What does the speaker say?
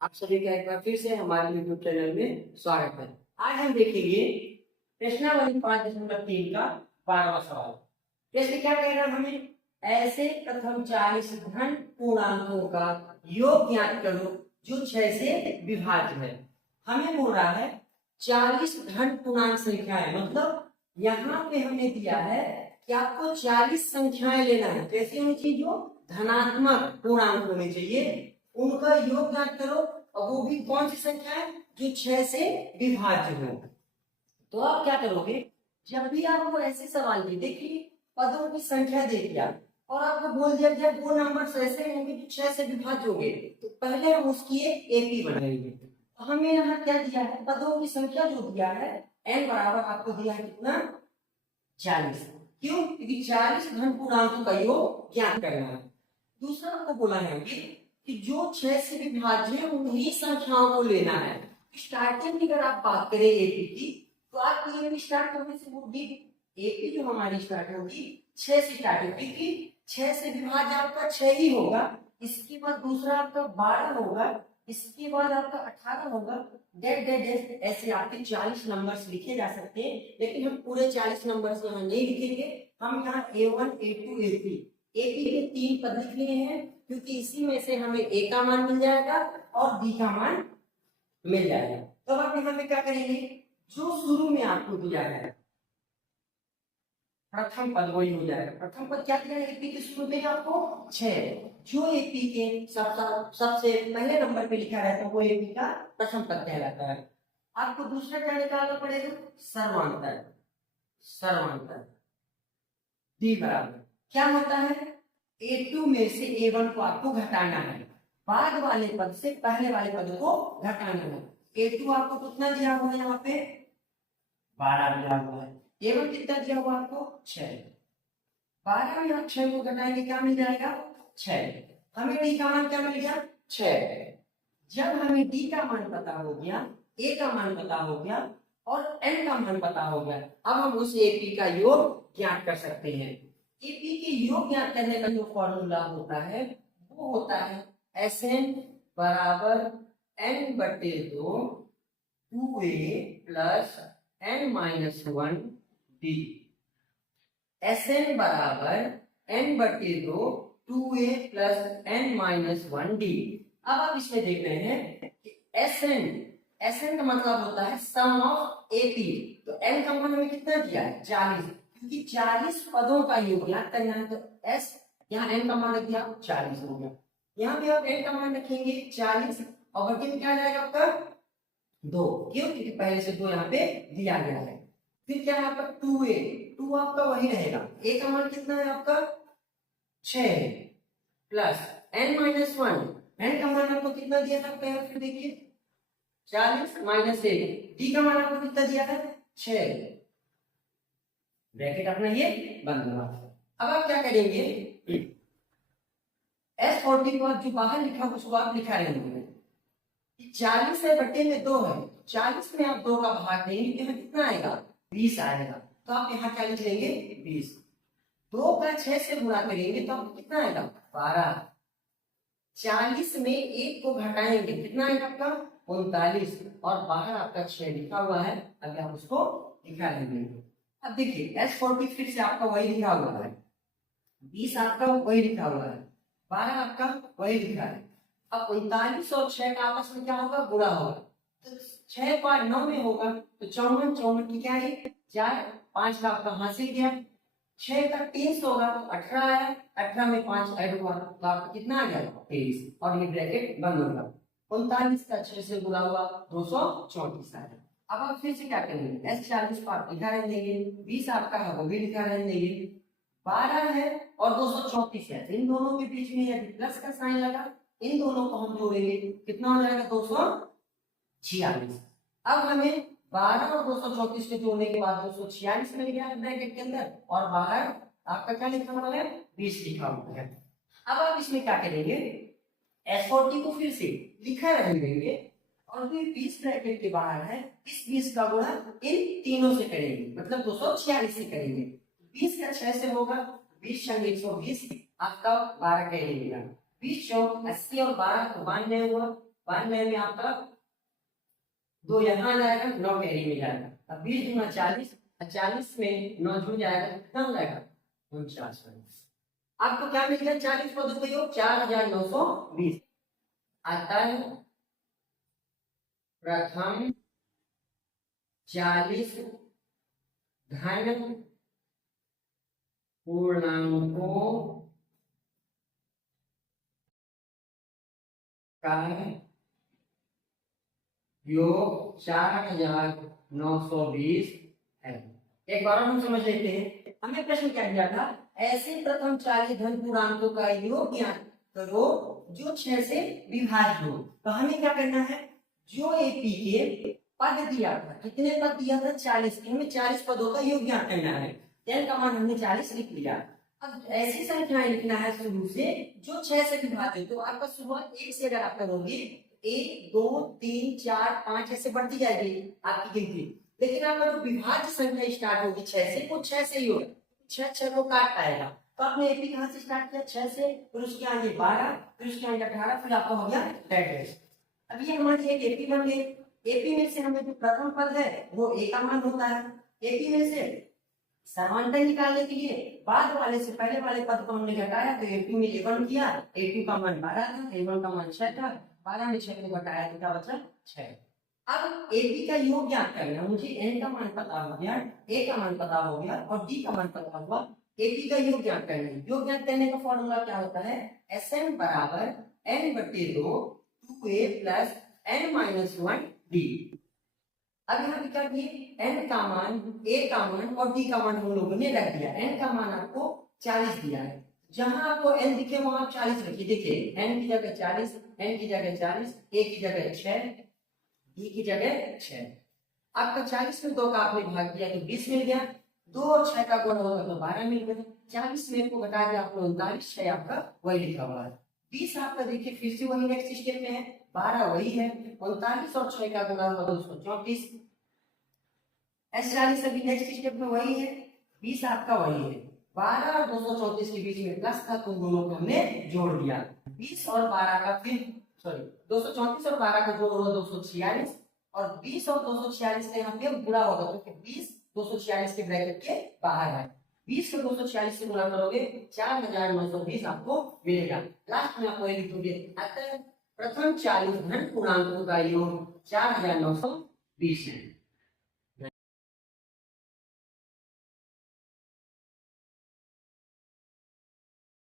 आप सभी का एक बार फिर से हमारे यूट्यूब चैनल में स्वागत है। आज हम देखेंगे प्रश्नावली 5.3 का 12वां सवाल। प्रश्न क्या कह रहा है हमें? ऐसे प्रथम 40 धन पूर्णांकों का योग ज्ञात करो जो 6 से विभाज्य है। हमें बोल रहा है 40 धन पूर्णांक संख्याएं, मतलब यहाँ पे हमने दिया है कि आपको 40 संख्याएं लेना है। कैसी होनी चाहिए? जो धनात्मक पूर्णांक होने चाहिए, उनका योग ज्ञात करो, और वो भी कौन सी संख्या है? जो 6 से विभाज्य हो। तो आप क्या करोगे? जब भी आपको ऐसे सवाल दिए, देखिए पदों की संख्या दे दिया और आपको बोल दिया गया वो नंबर ऐसे होंगे जो 6 से विभाज्य होंगे, तो पहले हम उसकी एक एपी बनाएंगे। तो हमें यहाँ क्या दिया है? पदों की संख्या जो दिया है n बराबर आपको दिया है कितना? 40। क्यों? क्योंकि 40 धन पूर्णांकों का योग ज्ञात करना है। दूसरा आपको बोला है कि जो 6 से विभाज्य है उन्हीं संख्याओं को लेना है। स्टार्टिंग की अगर आप बात करें एपी की, तो आपकी एपी स्टार्ट होने से होगी, एपी जो हमारी स्टार्ट होगी 6 से स्टार्ट होगी, क्योंकि 6 से विभाज्य आपका 6 ही होगा। इसके बाद दूसरा आपका 12 होगा, इसके बाद आपका 18 होगा। डेट डेट डेट ऐसे आपके 40 नंबर्स लिखे जा सकते हैं, लेकिन हम पूरे 40 नंबर्स यहाँ नहीं लिखेंगे। हम यहाँ A1 A2 A3 एपी के 3 पद लिख लिए हैं, क्योंकि इसी में से हमें ए का मान मिल जाएगा और बी का मान मिल जाएगा। तो अब यहाँ पे क्या करेंगे? जो शुरू में आपको दिया है प्रथम पद वही हो जाएगा। प्रथम पद क्या दिया है? एपी के शुरू में आपको 6, जो एपी के सबसे पहले नंबर पे लिखा रहता है वो एपी का प्रथम पद कहलाता है। आपको दूसरा क्या निकालना पड़ेगा? सर्वांतर। सर्वांतर डी बराबर क्या होता है? A2 में से A1 को आपको घटाना है, बाद वाले पद से पहले वाले पद को घटाना है। A2 आपको कितना दिया हुआ है? यहाँ पे 12 दिया हुआ है। A1 कितना दिया हुआ आपको? 6। 12 में आप 6 को घटाएंगे, क्या मिल जाएगा? 6। हमें डी का मान क्या मिल गया? 6। जब हमें डी का मान पता हो गया, ए का मान पता हो गया और एन का मान पता हो गया, अब हम उस एपी का योग ज्ञात कर सकते हैं। एपी के योग ज्ञात करने का जो फॉर्मूला होता है वो होता है Sn बराबर n बटे 2 2a plus n minus 1 d। Sn बराबर n बटे 2 2a plus n minus 1 d। अब आप इसमें देख रहे हैं कि Sn का मतलब होता है सम ऑफ एपी। तो n का मान हमें कितना दिया है? 40, क्योंकि 40 पदों का योग ज्ञात करना है। तो s यहाँ n का मान रख दिया 40 हो गया। यहाँ पे आप n का मान रखेंगे 40 और बटे में क्या जाएगा आपका? 2। क्यों? क्योंकि पहले से 2 यहाँ पे दिया गया है। फिर क्या है आपका? 2a, 2 आपका वही रहेगा। a का मान कितना है आपका? 6 प्लस n माइनस 1, n का मान आपको कितना दिया था? पहले फिर देखिए 40 माइनस 1, डी का मान आपको कितना दिया था? 6। ब्रैकेट अपना ये बंद होगा। अब आप क्या करेंगे? S40 को जो बाहर लिखा है उसको आप लिखा रहेंगे। 40 है बटे में 2 है, 40 में आप 2 का भाग देंगे तो यहाँ कितना आएगा? 20 आएगा। तो आप यहाँ क्या लिख लेंगे? 20। 2 का 6 से गुणा करेंगे तो आपको कितना आएगा? 12। 40 में 1 को घटाएंगे, कितना आएगा आपका? 39। और बाहर आपका 6 लिखा हुआ है, अभी आप उसको लिखा लेंगे। अब देखिए S40 फिर से आपका वही लिखा हुआ है, 20 आपका वही लिखा हुआ है, 12 आपका वही लिखा है। अब 39 और 6 का आपस में क्या होगा? गुणा होगा। तो 6 का 9 में होगा तो 54, 54 की क्या है? 4, 5 का आपका हासिल गया। 6 का 23 होगा तो 18 आया, 18 में 5 ऐड हुआ तो आपका कितना आ गया? 23। और ये ब्रैकेट बंद होगा। 39 का 6 से गुणा हुआ 234 आया। अब आप फिर से क्या करेंगे? S40 को आप लिखा रहने देंगे, 20 आपका है वो भी लिखा रहने देंगे, 12 है और 234 है, इन दोनों के बीच में यदि प्लस का साइन लगा, इन दोनों को हम जोड़ेंगे, कितना हो जाएगा? 246। अब हमें 12 और 234 के जोड़ने के बाद 246 मिल गया ब्रैकेट के अंदर, और बाहर आपका क्या लिखा हुआ है? 20 लिखा हुआ है। अब आप इसमें क्या करेंगे? S40 को फिर से लिखा रहने देंगे और फिर 20 ब्रैकेट के बाहर है, इस 20 का गुणा इन तीनों से करेंगे, मतलब 246 से करेंगे। 20 का 6 से होगा, 20 × 120 आपका 12 का ही मिलेगा। 20 × 80 और 12 तो 92 हुआ, 1 में आपका 2 यहाँ जाएगा, 9 कैरी में जाएगा। अब 20 गुना 40, 40 में 9 जुड़ जाएगा, कितना हो जाएगा 49। आपको क्या मिल गया 40 को 2 योग 4920। अतः प्रथम 40 धन पूर्णांकों का योग 4920 है। एक बार हम समझ लेते हैं, हमें प्रश्न क्या दिया था, ऐसे प्रथम 40 धन पूर्णांकों का योग ज्ञात करो जो 6 से विभाज्य हो। तो हमें क्या करना है, जो एपी के पद दिया था, कितने पद दिया था 40, इनमें 40 पदों का योग ज्ञात करना है। 10 का मान हमने 40 लिख लिया। अब ऐसी संख्याएं लिखना है शुरू से जो 6 से विभाज्य। तो आपका शुरुआत 1 से अगर आप करोगे 1 2 3 4 5 ऐसे बढ़ती जाएगी आपकी गिनती। लेकिन आपका जो विभाज्य संख्या स्टार्ट होगी 6 से, वो 6 से ही होगा, 6 को काट पाएगा। तो आपने एपी कहां से स्टार्ट किया 6 से, फिर उसके आगे 12, फिर उसके आगे 18, फिर आपका हो गया 33। अब ये हमारी एक एपी बन गई। एपी में से हमें जो प्रथम पद है वो ए का मान होता है। एपी में से समांतर निकालने के लिए बाद वाले से पहले वाले पद को हमने घटाया, तो एपी में ए1 किया, ए2 का मान 12 था, ए1 का मान 6 था, 12 में 6 को घटाया तो क्या बचा 6। अब एपी का योग ज्ञात करना, मुझे एन का मान पता हो गया, ए का मान पता हो गया और डी का मान पता हुआ। एपी का योग ज्ञात करना है। योग ज्ञात करने का फॉर्मूला क्या होता है, Sn बराबर n/2 2a plus n-1 d। अब यहाँ पे क्या किए, n का मान, a का मान और d का मान हम लोगों ने रख दिया। n का मान आपको 40 दिया है, जहां आपको n दिखे वहां आप 40 रखिए। देखिए n की जगह 40, n की जगह 40, a की जगह 6, d की जगह 6। आपका 40 में 2 का आपने भाग दिया तो 20 मिल गया, 2 और 6 का गुणा होगा तो 12 मिल गया। 40 में को घटा दिया आपको 39, 6 आपका वही लिखा हुआ है। 20 आपका देखिए फिर से वही नेक्स्ट स्टेप में है, 12 वही है, 39 और 6 का गुणा होगा 234। S40 अभी नेक्स्ट स्टेप में वही है, 20 आपका वही है, 12 और 234 के बीच में प्लस था तो दोनों को हमने जोड़ दिया। 20 और 12 का फिर 234 और 12 का जोड़ होगा 246 और 20 और 246 का यहाँ पे गुणा होगा क्योंकि 20 246 के ब्रैकेट के बाहर है। 20 को 246 से गुणा करोगे 4920 आपको मिलेगा। लास्ट में आपको ये लिखोगे, अतः प्रथम 40 धन पूर्णांकों का योग 4920 है।